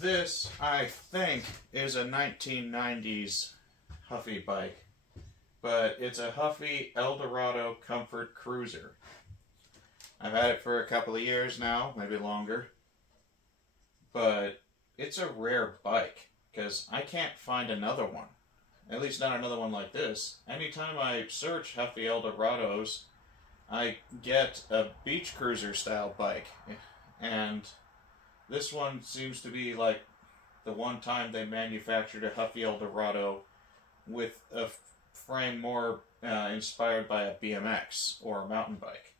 This, I think, is a 1990s Huffy bike, but it's a Huffy Eldorado Comfort Cruiser. I've had it for a couple of years now, maybe longer, but it's a rare bike because I can't find another one, at least not another one like this. Anytime I search Huffy Eldorados, I get a beach cruiser style bike, and this one seems to be like the one time they manufactured a Huffy Eldorado with a frame more inspired by a BMX or a mountain bike.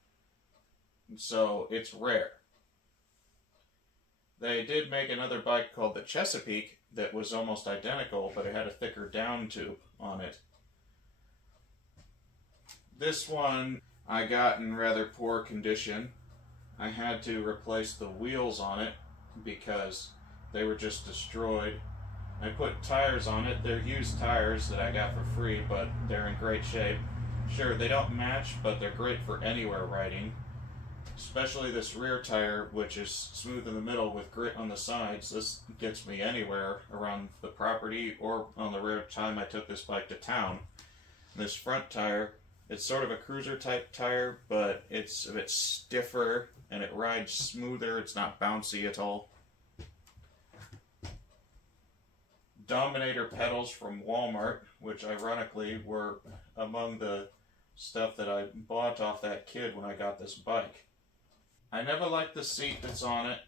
So it's rare. They did make another bike called the Chesapeake that was almost identical, but it had a thicker down tube on it. This one I got in rather poor condition. I had to replace the wheels on it because they were just destroyed. I put tires on it. They're used tires that I got for free, but they're in great shape. Sure, they don't match, but they're great for anywhere riding. Especially this rear tire, which is smooth in the middle with grit on the sides. This gets me anywhere around the property or on the rare time I took this bike to town. This front tire, it's sort of a cruiser type tire, but it's a bit stiffer and it rides smoother. It's not bouncy at all. Dominator pedals from Walmart, which ironically were among the stuff that I bought off that kid when I got this bike. I never liked the seat that's on it,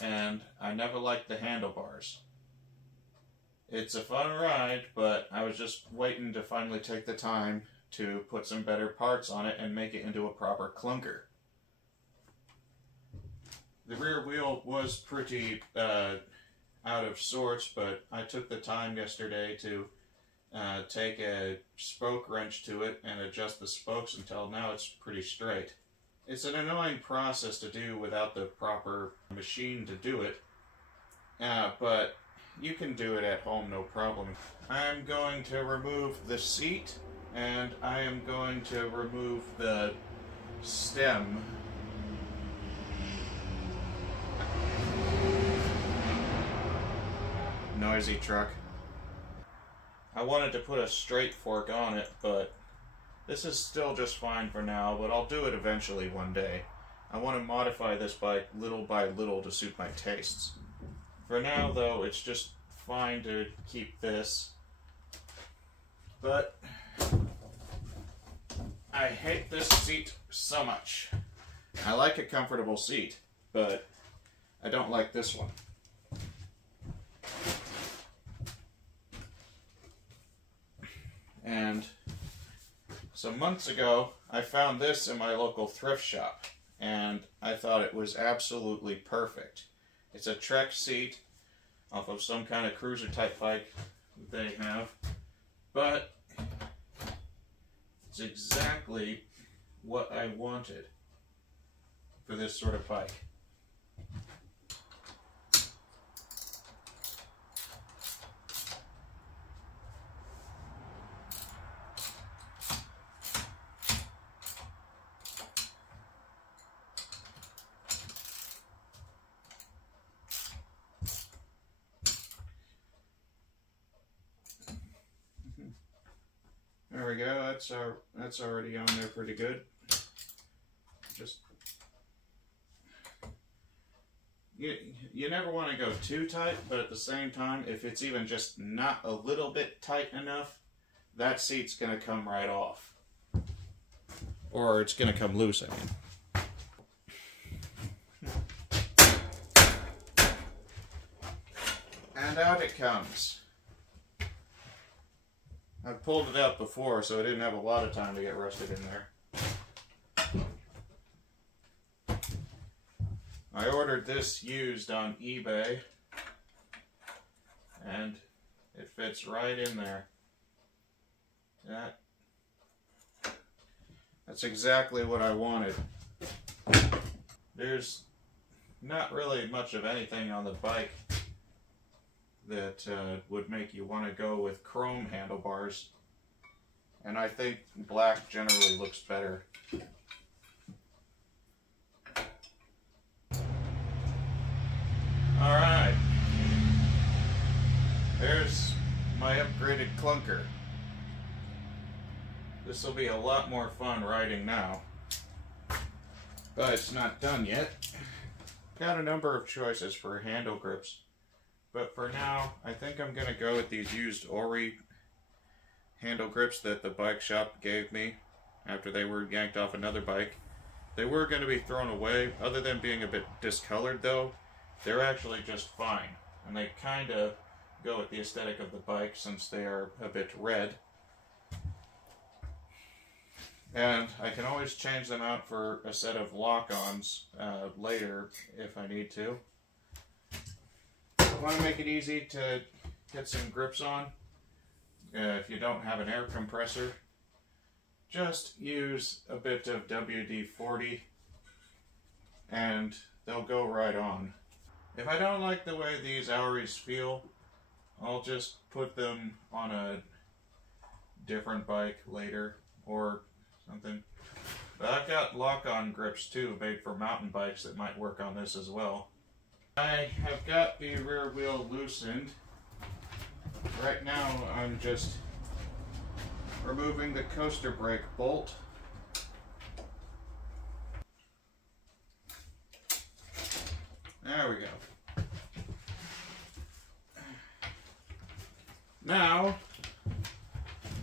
and I never liked the handlebars. It's a fun ride, but I was just waiting to finally take the time to put some better parts on it and make it into a proper clunker. The rear wheel was pretty out of sorts, but I took the time yesterday to take a spoke wrench to it and adjust the spokes until now it's pretty straight. It's an annoying process to do without the proper machine to do it, but you can do it at home no problem. I'm going to remove the seat, and I am going to remove the stem. Noisy truck. I wanted to put a straight fork on it, but this is still just fine for now, but I'll do it eventually one day. I want to modify this bike little by little to suit my tastes. For now, though, it's just fine to keep this. But I hate this seat so much. I like a comfortable seat, but I don't like this one. And some months ago, I found this in my local thrift shop, and I thought it was absolutely perfect. It's a Trek seat off of some kind of cruiser type bike they have, but it's exactly what I wanted for this sort of bike. There we go, that's already on there pretty good. Just you never want to go too tight, but at the same time, if it's even just not a little bit tight enough, that seat's going to come right off. Or it's going to come loose, I mean. And out it comes. I've pulled it out before, so I didn't have a lot of time to get rusted in there. I ordered this used on eBay, and it fits right in there. That's exactly what I wanted. There's not really much of anything on the bike that would make you want to go with chrome handlebars, and I think black generally looks better. Alright, upgraded Klunker. This will be a lot more fun riding now. But it's not done yet. Got a number of choices for handle grips. But for now, I think I'm going to go with these used Ori handle grips that the bike shop gave me after they were yanked off another bike. They were going to be thrown away. Other than being a bit discolored though, they're actually just fine. And they kind of go with the aesthetic of the bike since they are a bit red. And I can always change them out for a set of lock-ons later if I need to. I want to make it easy to get some grips on. If you don't have an air compressor, just use a bit of WD-40 and they'll go right on. If I don't like the way these Auris feel, I'll just put them on a different bike later or something. But I've got lock-on grips too, made for mountain bikes that might work on this as well. I have got the rear wheel loosened. Right now I'm just removing the coaster brake bolt. There we go. Now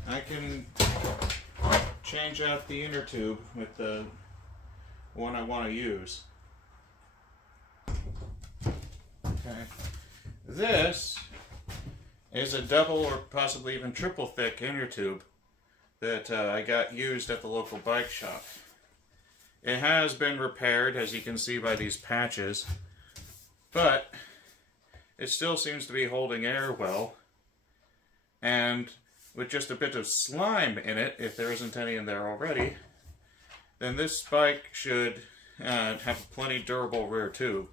I can change out the inner tube with the one I want to use. Okay. This is a double or possibly even triple thick inner tube that I got used at the local bike shop. It has been repaired, as you can see by these patches, but it still seems to be holding air well, and with just a bit of slime in it, if there isn't any in there already, then this bike should have a plenty durable rear tube.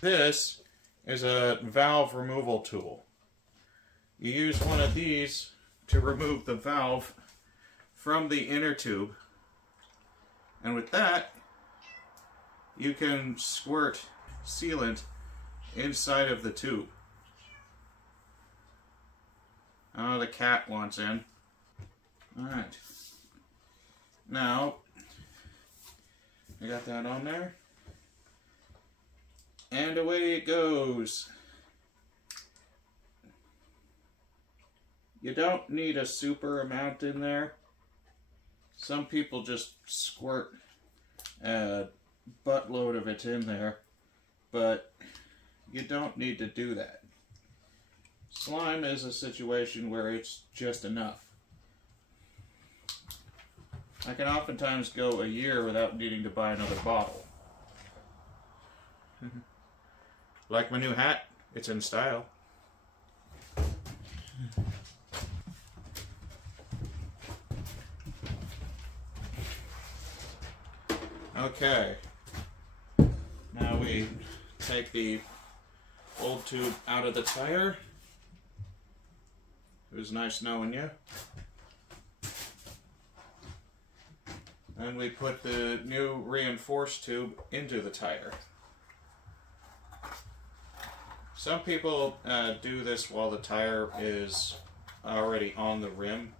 This is a valve removal tool. You use one of these to remove the valve from the inner tube, and with that you can squirt sealant inside of the tube. Oh, the cat wants in. Alright. Now, I got that on there. And away it goes. You don't need a super amount in there. Some people just squirt a buttload of it in there, but you don't need to do that. Slime is a situation where it's just enough. I can oftentimes go a year without needing to buy another bottle. Like my new hat, it's in style. Okay, now we take the old tube out of the tire. It was nice knowing you. And we put the new reinforced tube into the tire. Some people do this while the tire is already on the rim,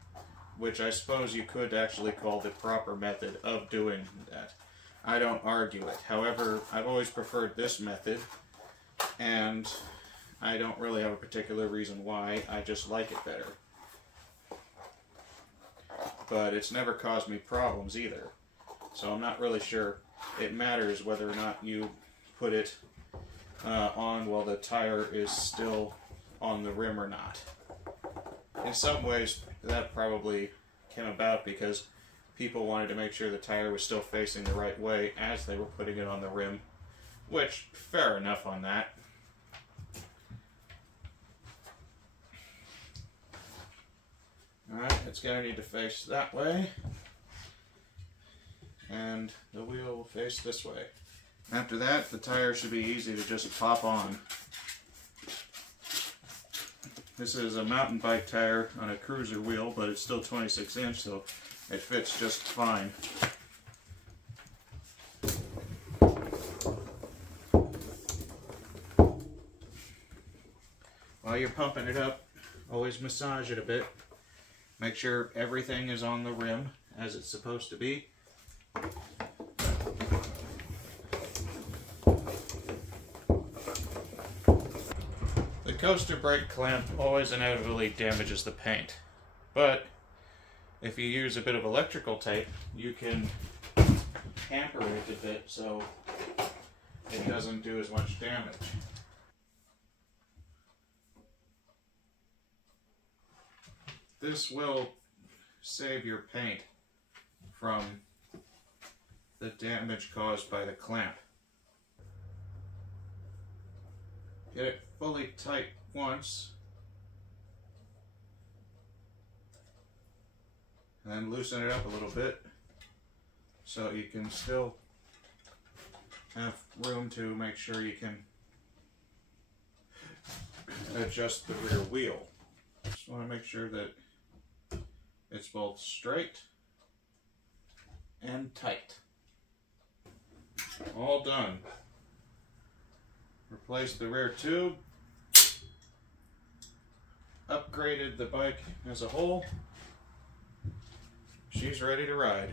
which I suppose you could actually call the proper method of doing that. I don't argue it. However, I've always preferred this method, and I don't really have a particular reason why. I just like it better. But it's never caused me problems either. So I'm not really sure it matters whether or not you put it on while the tire is still on the rim or not. In some ways, that probably came about because people wanted to make sure the tire was still facing the right way as they were putting it on the rim, which, fair enough on that. Alright, it's going to need to face that way, and the wheel will face this way. After that, the tire should be easy to just pop on. This is a mountain bike tire on a cruiser wheel, but it's still 26 inch, so it fits just fine. While you're pumping it up, always massage it a bit. Make sure everything is on the rim as it's supposed to be. The coaster brake clamp always inevitably damages the paint, but if you use a bit of electrical tape, you can hamper it a bit so it doesn't do as much damage. This will save your paint from the damage caused by the clamp. Get it fully tight once, and then loosen it up a little bit so you can still have room to make sure you can adjust the rear wheel. Just want to make sure that it's both straight and tight. All done. Replaced the rear tube. Upgraded the bike as a whole. She's ready to ride.